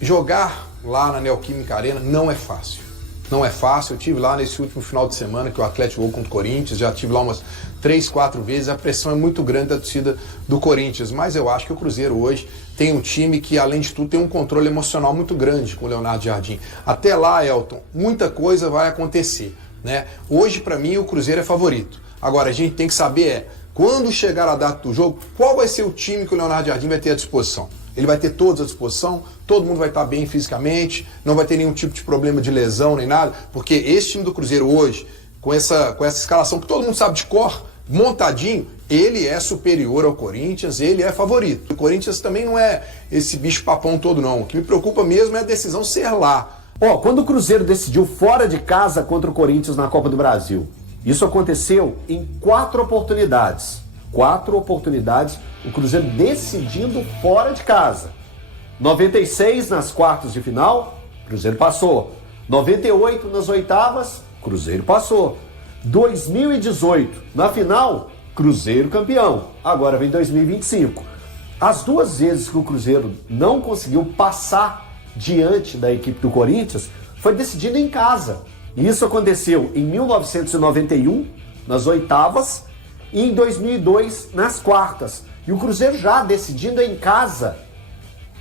Jogar lá na Neoquímica Arena não é fácil. Não é fácil. Eu tive lá nesse último final de semana que o Atlético jogou contra o Corinthians, já tive lá umas 3, 4 vezes. A pressão é muito grande da torcida do Corinthians, mas eu acho que o Cruzeiro hoje tem um time que, além de tudo, tem um controle emocional muito grande com o Leonardo Jardim. Até lá, Elton, muita coisa vai acontecer, né? Hoje, para mim, o Cruzeiro é favorito. Agora, a gente tem que saber quando chegar a data do jogo, qual vai ser o time que o Leonardo Jardim vai ter à disposição. Ele vai ter todos à disposição, todo mundo vai estar bem fisicamente, não vai ter nenhum tipo de problema de lesão nem nada, porque esse time do Cruzeiro hoje, com essa escalação que todo mundo sabe de cor, montadinho, ele é superior ao Corinthians, ele é favorito. O Corinthians também não é esse bicho papão todo não, o que me preocupa mesmo é a decisão ser lá. Quando o Cruzeiro decidiu fora de casa contra o Corinthians na Copa do Brasil, isso aconteceu em 4 oportunidades. 4 oportunidades, o Cruzeiro decidindo fora de casa. 96 nas quartas de final, Cruzeiro passou. 98 nas oitavas, Cruzeiro passou. 2018, na final, Cruzeiro campeão. Agora vem 2025. As 2 vezes que o Cruzeiro não conseguiu passar diante da equipe do Corinthians, foi decidido em casa. E isso aconteceu em 1991, nas oitavas, e em 2002, nas quartas. E o Cruzeiro já decidindo em casa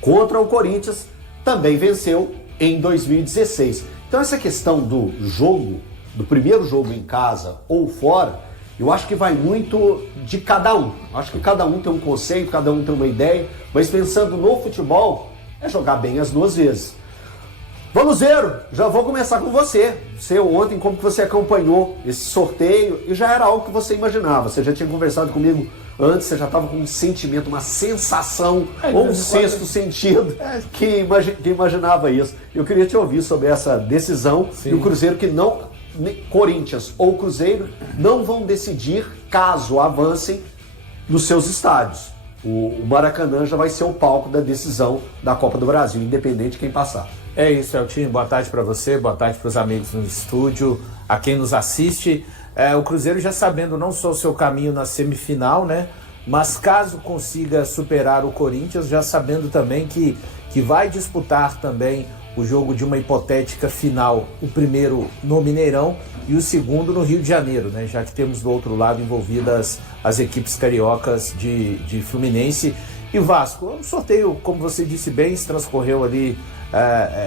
contra o Corinthians, também venceu em 2016. Então essa questão do jogo, do primeiro jogo em casa ou fora, eu acho que vai muito de cada um. Acho que cada um tem um conceito, cada um tem uma ideia, mas pensando no futebol, é jogar bem as 2 vezes. Valuzeiro, já vou começar com você. Você ontem, como que você acompanhou esse sorteio e já era algo que você imaginava? Você já tinha conversado comigo antes, você já estava com um sentimento, uma sensação ou um sexto sentido que imaginava isso. Eu queria te ouvir sobre essa decisão. Sim. E o Cruzeiro que não, Corinthians ou Cruzeiro não vão decidir caso avancem nos seus estádios. O Maracanã já vai ser o palco da decisão da Copa do Brasil, independente de quem passar. É isso, Eltinho. Boa tarde para você, boa tarde para os amigos no estúdio, a quem nos assiste. O Cruzeiro já sabendo não só o seu caminho na semifinal, né? Mas caso consiga superar o Corinthians, já sabendo também que vai disputar também o jogo de uma hipotética final, o primeiro no Mineirão e o segundo no Rio de Janeiro, né? Já que temos do outro lado envolvidas as equipes cariocas de Fluminense e Vasco. O sorteio, como você disse bem, se transcorreu ali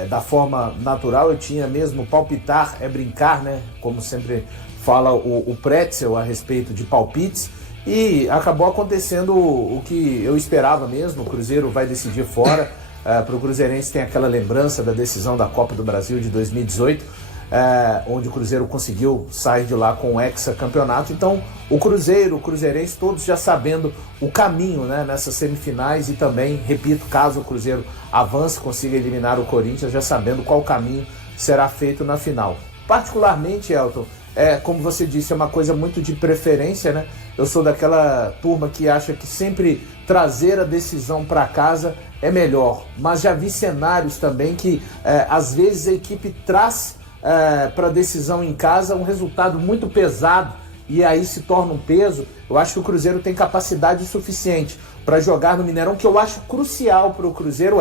da forma natural. Eu tinha mesmo palpitar é brincar, né? Como sempre fala o Pretzel a respeito de palpites, e acabou acontecendo o que eu esperava mesmo. O Cruzeiro vai decidir fora. Para o Cruzeirense tem aquela lembrança da decisão da Copa do Brasil de 2018, onde o Cruzeiro conseguiu sair de lá com o hexacampeonato. Então o Cruzeiro, o Cruzeirense, todos já sabendo o caminho, né, nessas semifinais, e também, repito, caso o Cruzeiro avance, consiga eliminar o Corinthians, já sabendo qual caminho será feito na final. Particularmente, Elton, como você disse, é uma coisa muito de preferência, né? Eu sou daquela turma que acha que sempre trazer a decisão para casa é melhor, mas já vi cenários também que às vezes a equipe traz para a decisão em casa um resultado muito pesado e aí se torna um peso. Eu acho que o Cruzeiro tem capacidade suficiente para jogar no Mineirão, que eu acho crucial para o Cruzeiro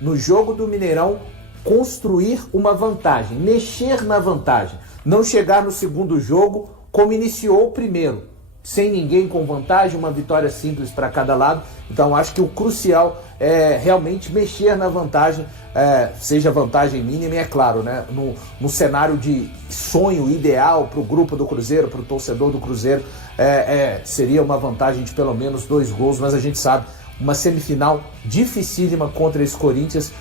no jogo do Mineirão, construir uma vantagem, mexer na vantagem, não chegar no segundo jogo como iniciou o primeiro, sem ninguém com vantagem, uma vitória simples para cada lado. Então acho que o crucial é realmente mexer na vantagem, seja vantagem mínima, e é claro, né, no cenário de sonho ideal para o grupo do Cruzeiro, para o torcedor do Cruzeiro, seria uma vantagem de pelo menos 2 gols, mas a gente sabe, uma semifinal dificílima contra esse Corinthians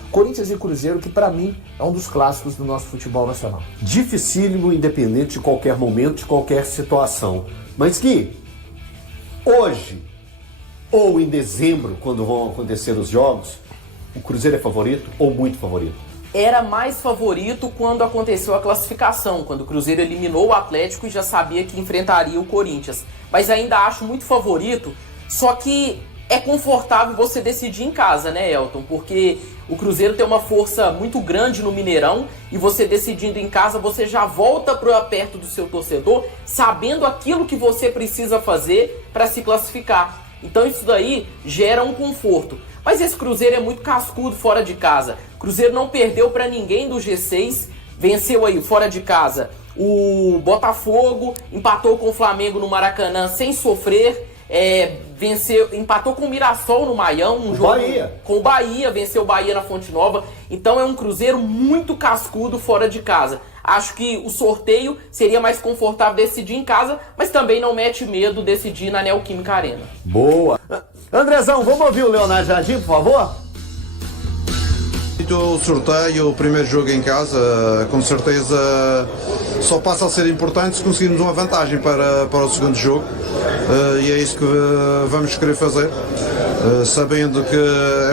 e Cruzeiro, que para mim é um dos clássicos do nosso futebol nacional. Dificílimo, independente de qualquer momento, de qualquer situação. Mas que hoje, ou em dezembro, quando vão acontecer os jogos, o Cruzeiro é favorito ou muito favorito? Era mais favorito quando aconteceu a classificação, quando o Cruzeiro eliminou o Atlético e já sabia que enfrentaria o Corinthians. Mas ainda acho muito favorito, só que é confortável você decidir em casa, né, Elton? Porque o Cruzeiro tem uma força muito grande no Mineirão e você decidindo em casa, você já volta para perto do seu torcedor, sabendo aquilo que você precisa fazer para se classificar. Então isso daí gera um conforto. Mas esse Cruzeiro é muito cascudo fora de casa. Cruzeiro não perdeu para ninguém do G6, venceu aí fora de casa o Botafogo, empatou com o Flamengo no Maracanã sem sofrer, empatou com o Mirassol no Maião, um jogo com o Bahia, venceu o Bahia na Fonte Nova. Então é um Cruzeiro muito cascudo fora de casa. Acho que o sorteio seria mais confortável decidir em casa, mas também não mete medo decidir na Neoquímica Arena. Boa! Andrezão, vamos ouvir o Leonardo Jardim, por favor? O sorteio, o primeiro jogo em casa, com certeza só passa a ser importante se conseguirmos uma vantagem para o segundo jogo, e é isso que vamos querer fazer, sabendo que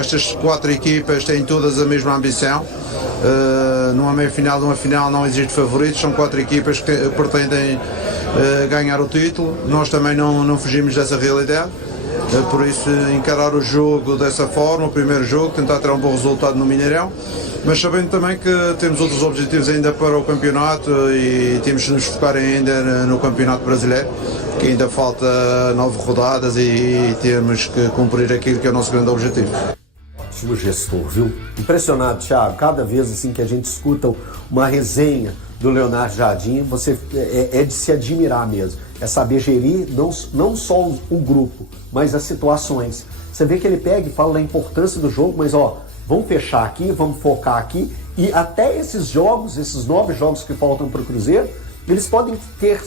estas 4 equipas têm todas a mesma ambição. Numa meia-final, numa final não existe favoritos, são 4 equipas que pretendem ganhar o título. Nós também não fugimos dessa realidade. Por isso, encarar o jogo dessa forma, o primeiro jogo, tentar ter um bom resultado no Mineirão, mas sabendo também que temos outros objetivos ainda para o campeonato e temos de nos focar ainda no Campeonato Brasileiro, que ainda falta 9 rodadas e temos que cumprir aquilo que é o nosso grande objetivo. Ótimo gestor, viu? Impressionado, Thiago. Cada vez assim que a gente escuta uma resenha do Leonardo Jardim, você é de se admirar mesmo. É saber gerir não só o grupo, mas as situações. Você vê que ele pega e fala da importância do jogo, mas vamos fechar aqui, vamos focar aqui, e até esses jogos, esses 9 jogos que faltam para o Cruzeiro, eles podem ter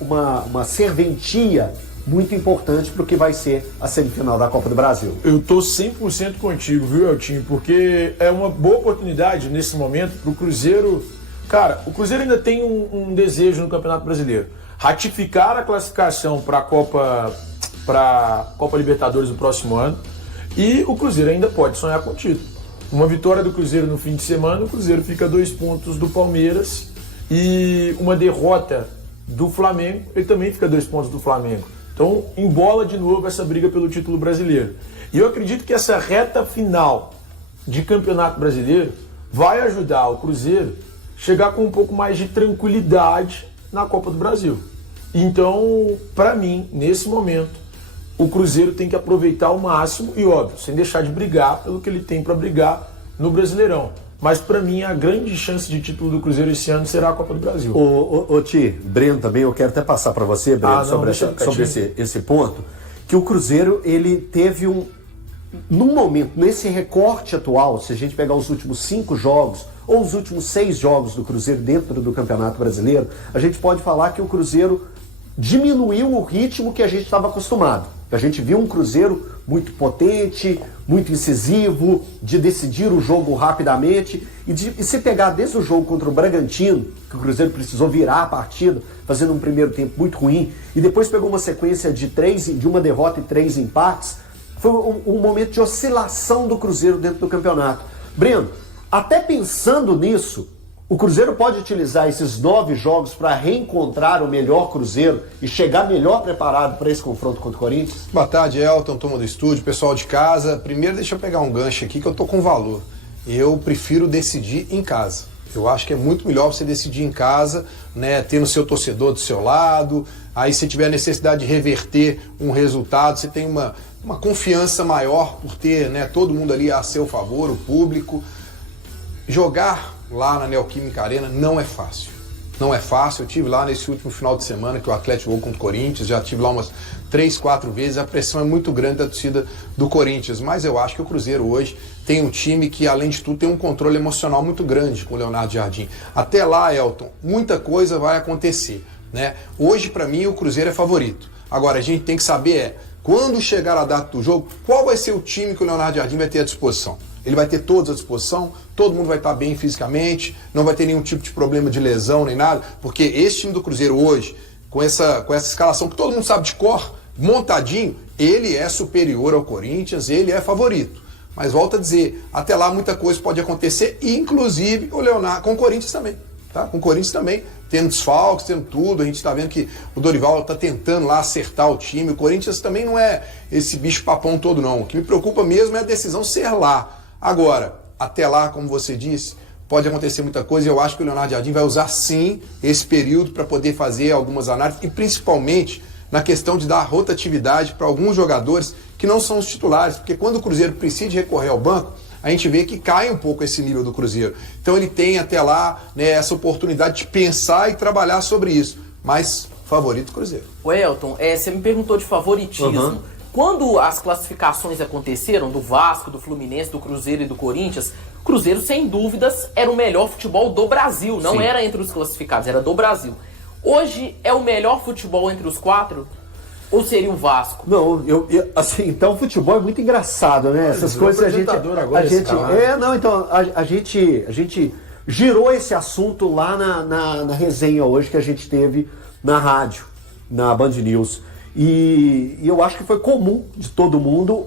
uma serventia muito importante para o que vai ser a semifinal da Copa do Brasil. Eu tô 100% contigo, viu, Eltinho? Porque é uma boa oportunidade nesse momento para o Cruzeiro. Cara, o Cruzeiro ainda tem um desejo no Campeonato Brasileiro. Ratificar a classificação para a Copa Libertadores do próximo ano. E o Cruzeiro ainda pode sonhar com o título. Uma vitória do Cruzeiro no fim de semana, o Cruzeiro fica a 2 pontos do Palmeiras. E uma derrota do Flamengo, ele também fica a 2 pontos do Flamengo. Então, embola de novo essa briga pelo título brasileiro. E eu acredito que essa reta final de Campeonato Brasileiro vai ajudar o Cruzeiro a chegar com um pouco mais de tranquilidade na Copa do Brasil. Então, para mim, nesse momento, o Cruzeiro tem que aproveitar ao máximo e, óbvio, sem deixar de brigar pelo que ele tem para brigar no Brasileirão. Mas, para mim, a grande chance de título do Cruzeiro esse ano será a Copa do Brasil. Ô Ti, Breno também, eu quero até passar para você, Breno, sobre esse ponto, que o Cruzeiro, ele teve num momento, nesse recorte atual, se a gente pegar os últimos 5 jogos, ou os últimos 6 jogos do Cruzeiro dentro do Campeonato Brasileiro, a gente pode falar que o Cruzeiro diminuiu o ritmo que a gente estava acostumado. A gente viu um Cruzeiro muito potente, muito incisivo, de decidir o jogo rapidamente, e se pegar desde o jogo contra o Bragantino, que o Cruzeiro precisou virar a partida, fazendo um primeiro tempo muito ruim, e depois pegou uma sequência de uma derrota e 3 empates, foi um momento de oscilação do Cruzeiro dentro do campeonato. Breno, até pensando nisso, o Cruzeiro pode utilizar esses 9 jogos para reencontrar o melhor Cruzeiro e chegar melhor preparado para esse confronto contra o Corinthians? Boa tarde, Elton, turma do estúdio, pessoal de casa. Primeiro, deixa eu pegar um gancho aqui que eu tô com valor. Eu prefiro decidir em casa. Eu acho que é muito melhor você decidir em casa, né, tendo o seu torcedor do seu lado. Aí, se tiver a necessidade de reverter um resultado, você tem uma confiança maior por ter, né, todo mundo ali a seu favor, o público. Jogar lá na Neoquímica Arena não é fácil. Não é fácil. Eu tive lá nesse último final de semana que o Atlético jogou contra o Corinthians, já tive lá umas 3, 4 vezes. A pressão é muito grande da torcida do Corinthians, mas eu acho que o Cruzeiro hoje tem um time que, além de tudo, tem um controle emocional muito grande com o Leonardo Jardim. Até lá, Elton, muita coisa vai acontecer, né? Hoje, para mim, o Cruzeiro é favorito. Agora, a gente tem que saber quando chegar a data do jogo, qual vai ser o time que o Leonardo Jardim vai ter à disposição. Ele vai ter todos à disposição, todo mundo vai estar bem fisicamente, não vai ter nenhum tipo de problema de lesão nem nada, porque esse time do Cruzeiro hoje, com essa escalação que todo mundo sabe de cor, montadinho, ele é superior ao Corinthians, ele é favorito. Mas volto a dizer, até lá muita coisa pode acontecer, inclusive o Leonardo, com o Corinthians também, tá? Com o Corinthians também, tendo desfalques, tendo tudo, a gente está vendo que o Dorival está tentando lá acertar o time, o Corinthians também não é esse bicho papão todo não, o que me preocupa mesmo é a decisão ser lá. Agora, até lá, como você disse, pode acontecer muita coisa e eu acho que o Leonardo Jardim vai usar sim esse período para poder fazer algumas análises e principalmente na questão de dar rotatividade para alguns jogadores que não são os titulares, porque quando o Cruzeiro precisa recorrer ao banco, a gente vê que cai um pouco esse nível do Cruzeiro. Então ele tem até lá, né, essa oportunidade de pensar e trabalhar sobre isso. Mas favorito Cruzeiro. O Elton, você me perguntou de favoritismo. Quando as classificações aconteceram, do Vasco, do Fluminense, do Cruzeiro e do Corinthians, o Cruzeiro, sem dúvidas, era o melhor futebol do Brasil. Não era entre os classificados, era do Brasil. Hoje é o melhor futebol entre os 4? Ou seria o Vasco? Não, assim, então o futebol é muito engraçado, né? Essas coisas a gente a gente girou esse assunto lá na resenha hoje que a gente teve na rádio, na Band News. E eu acho que foi comum de todo mundo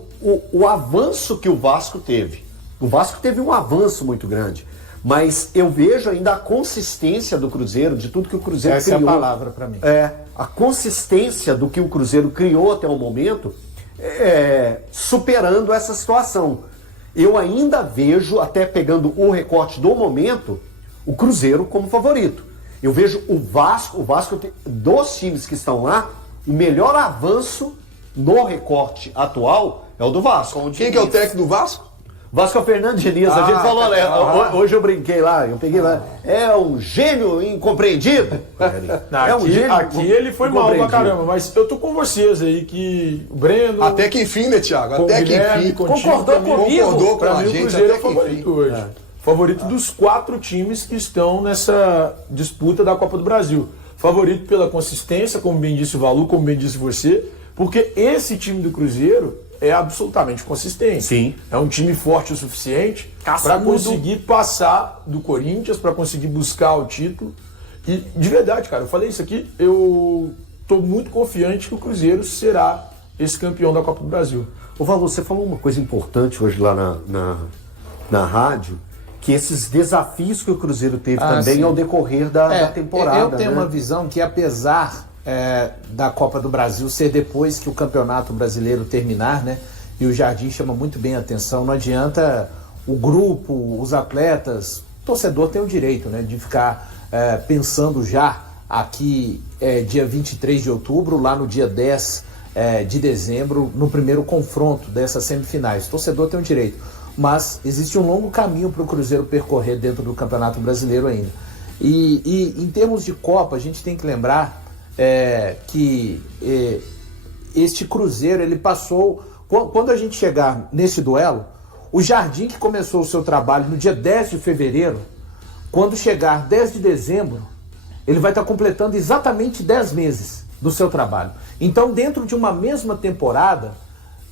o avanço que o Vasco teve. O Vasco teve um avanço muito grande. Mas eu vejo ainda a consistência do Cruzeiro, de tudo que o Cruzeiro criou. Essa é a palavra para mim. A consistência do que o Cruzeiro criou até o momento, superando essa situação. Eu ainda vejo, até pegando o recorte do momento, o Cruzeiro como favorito. Eu vejo o Vasco dos times que estão lá, o melhor avanço no recorte atual é o do Vasco. Quem que é o técnico do Vasco? Vasco é o Fernando Diniz, a gente falou, hoje eu brinquei lá, eu peguei lá, é um gênio incompreendido. Aqui ele foi mal pra caramba, mas eu tô com vocês aí que o Breno... Até que enfim, né, Thiago? Até que enfim. Concordou comigo? Concordou com pra a mim gente, o Cruzeiro é até o que favorito enfim. hoje. Favorito dos 4 times que estão nessa disputa da Copa do Brasil. Favorito pela consistência, como bem disse o Valu, como bem disse você, porque esse time do Cruzeiro é absolutamente consistente. Sim. É um time forte o suficiente para conseguir passar do Corinthians, para conseguir buscar o título. E, de verdade, cara, eu falei isso aqui, eu estou muito confiante que o Cruzeiro será esse campeão da Copa do Brasil. Ô Valu, você falou uma coisa importante hoje lá na rádio, que esses desafios que o Cruzeiro teve também sim. ao decorrer da temporada. Eu tenho uma visão que, apesar da Copa do Brasil ser depois que o Campeonato Brasileiro terminar, né? E o Jardim chama muito bem a atenção, não adianta o grupo, os atletas, o torcedor tem o direito, né, de ficar pensando já aqui dia 23 de outubro, lá no dia 10 de dezembro, no primeiro confronto dessas semifinais. O torcedor tem o direito. Mas existe um longo caminho para o Cruzeiro percorrer dentro do Campeonato Brasileiro ainda. E em termos de Copa, a gente tem que lembrar que este Cruzeiro, ele passou... Quando a gente chegar nesse duelo, o Jardim, que começou o seu trabalho no dia 10 de fevereiro, quando chegar 10 de dezembro, ele vai estar completando exatamente 10 meses do seu trabalho. Então, dentro de uma mesma temporada,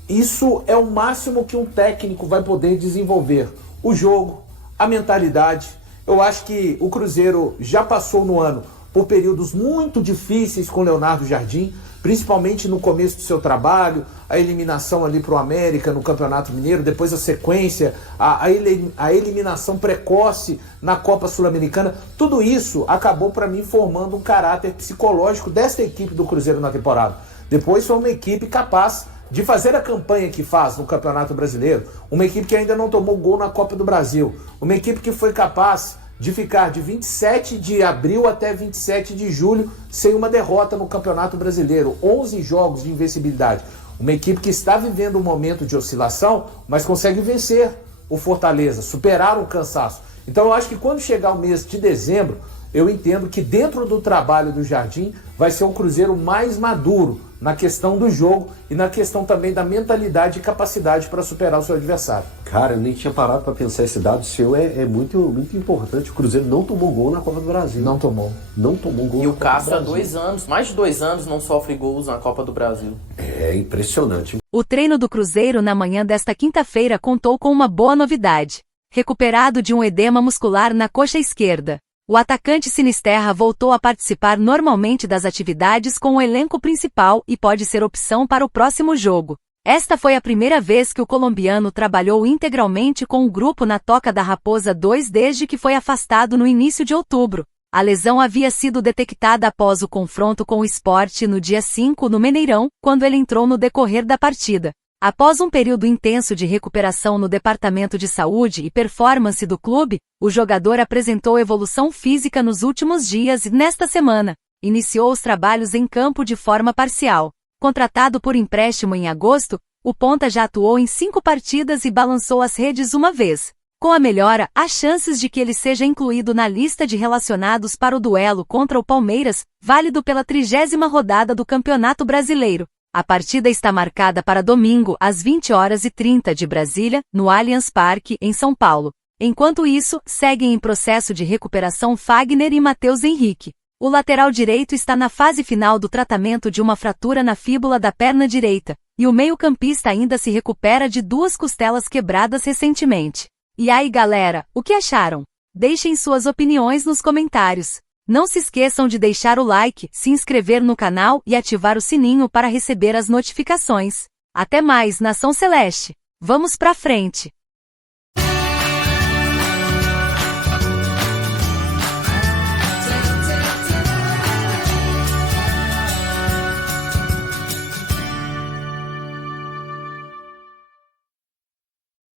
isso é o máximo que um técnico vai poder desenvolver. O jogo, a mentalidade. Eu acho que o Cruzeiro já passou no ano por períodos muito difíceis com Leonardo Jardim, principalmente no começo do seu trabalho, a eliminação ali para o América no Campeonato Mineiro, depois a sequência, a eliminação precoce na Copa Sul-Americana. Tudo isso acabou, para mim, formando um caráter psicológico desta equipe do Cruzeiro na temporada. Depois foi uma equipe capaz de fazer a campanha que faz no Campeonato Brasileiro, uma equipe que ainda não tomou gol na Copa do Brasil, uma equipe que foi capaz de ficar de 27 de abril até 27 de julho sem uma derrota no Campeonato Brasileiro, 11 jogos de invencibilidade. Uma equipe que está vivendo um momento de oscilação, mas consegue vencer o Fortaleza, superar o cansaço. Então eu acho que quando chegar o mês de dezembro, eu entendo que dentro do trabalho do Jardim vai ser um Cruzeiro mais maduro na questão do jogo e na questão também da mentalidade e capacidade para superar o seu adversário. Cara, eu nem tinha parado para pensar, esse dado seu é muito, muito importante. O Cruzeiro não tomou gol na Copa do Brasil. Não tomou. Não tomou gol. E o Cássio há 2 anos, mais de 2 anos, não sofre gols na Copa do Brasil. É impressionante. O treino do Cruzeiro na manhã desta quinta-feira contou com uma boa novidade. Recuperado de um edema muscular na coxa esquerda, o atacante Sinisterra voltou a participar normalmente das atividades com o elenco principal e pode ser opção para o próximo jogo. Esta foi a primeira vez que o colombiano trabalhou integralmente com o grupo na Toca da Raposa 2 desde que foi afastado no início de outubro. A lesão havia sido detectada após o confronto com o Sport no dia 5 no Mineirão, quando ele entrou no decorrer da partida. Após um período intenso de recuperação no departamento de saúde e performance do clube, o jogador apresentou evolução física nos últimos dias e nesta semana, iniciou os trabalhos em campo de forma parcial. Contratado por empréstimo em agosto, o ponta já atuou em 5 partidas e balançou as redes uma vez. Com a melhora, há chances de que ele seja incluído na lista de relacionados para o duelo contra o Palmeiras, válido pela 30ª rodada do Campeonato Brasileiro. A partida está marcada para domingo, às 20h30 de Brasília, no Allianz Parque, em São Paulo. Enquanto isso, seguem em processo de recuperação Fagner e Matheus Henrique. O lateral direito está na fase final do tratamento de uma fratura na fíbula da perna direita, e o meio-campista ainda se recupera de 2 costelas quebradas recentemente. E aí, galera, o que acharam? Deixem suas opiniões nos comentários. Não se esqueçam de deixar o like, se inscrever no canal e ativar o sininho para receber as notificações. Até mais, Nação Celeste! Vamos pra frente!